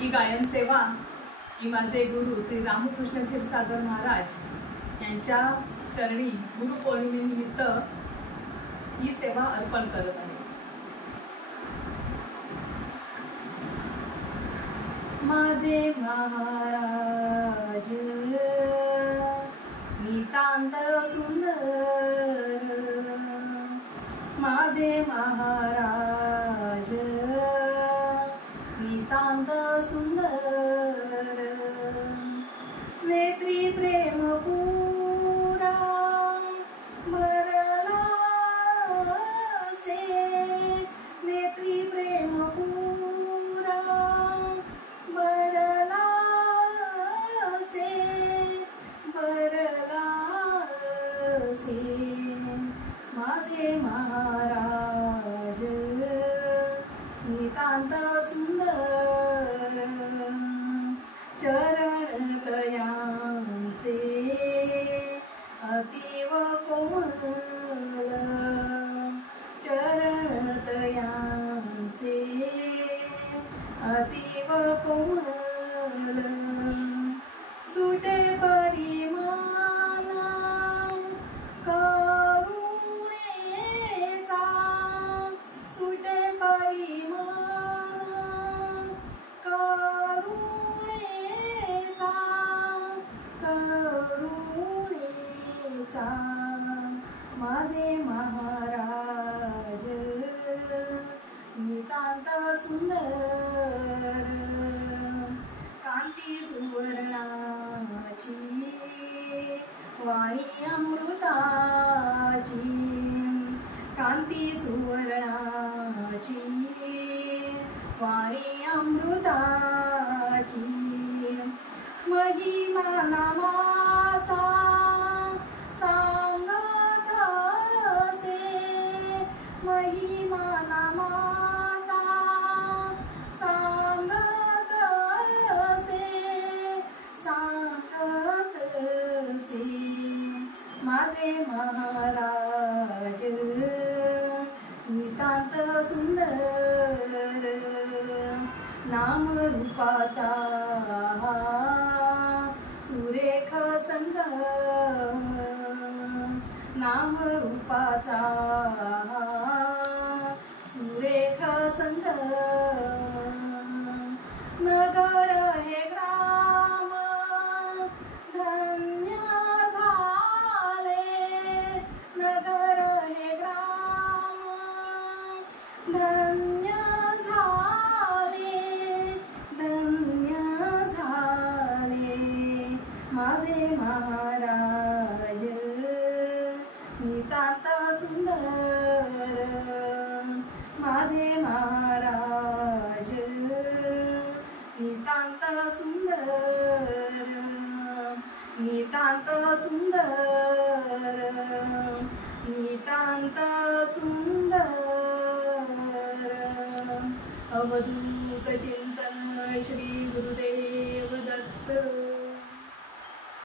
ही गायन सेवा ही माझे गुरु श्री रामकृष्ण क्षीरसागर महाराज यांच्या चरणी गुरुपौर्णिमेनिमित्त ही सेवा अर्पण करत आहे। माझे महाराज नितांत सुंदर, माझे महाराज नितांत सुंदर, नेत्री प्रेम पुरा भरला से, नेत्री प्रेम पुरा भरला से, भरला से, माझे महाराज नितांत सुंदर, चरण तयांचे अतीव कोमल, चरण तयांचे अतीव कोमल, सुटे परिमाना करुणेचा, सुटे परिमाना करुणेचा, करुणेचा, माझे महाराज नितांत सुंदर, कांती सुवर्णाची वाणी अमृताची, कांती सुवर्णाची वाणी अमृताची, महिमा नामाचा सांगत असे, महिमा नामाचा सांगत असे, सांगत असे, माझे महाराज नितांत सुंदर, नाम रूपाचा सुरेख संगम, नाम रूपाचा सुरेख संगम, नगर हे ग्राम धन्य झाले, नगर हे ग्राम धन्य झाले, धन्य झाले, माझे महाराज नितांत सुंदर, माझे महाराज नितांत सुंदर, नितांत सुंदर, नितांत सुंदर। अवधूत चिंतन श्री गुरुदेव दत्त।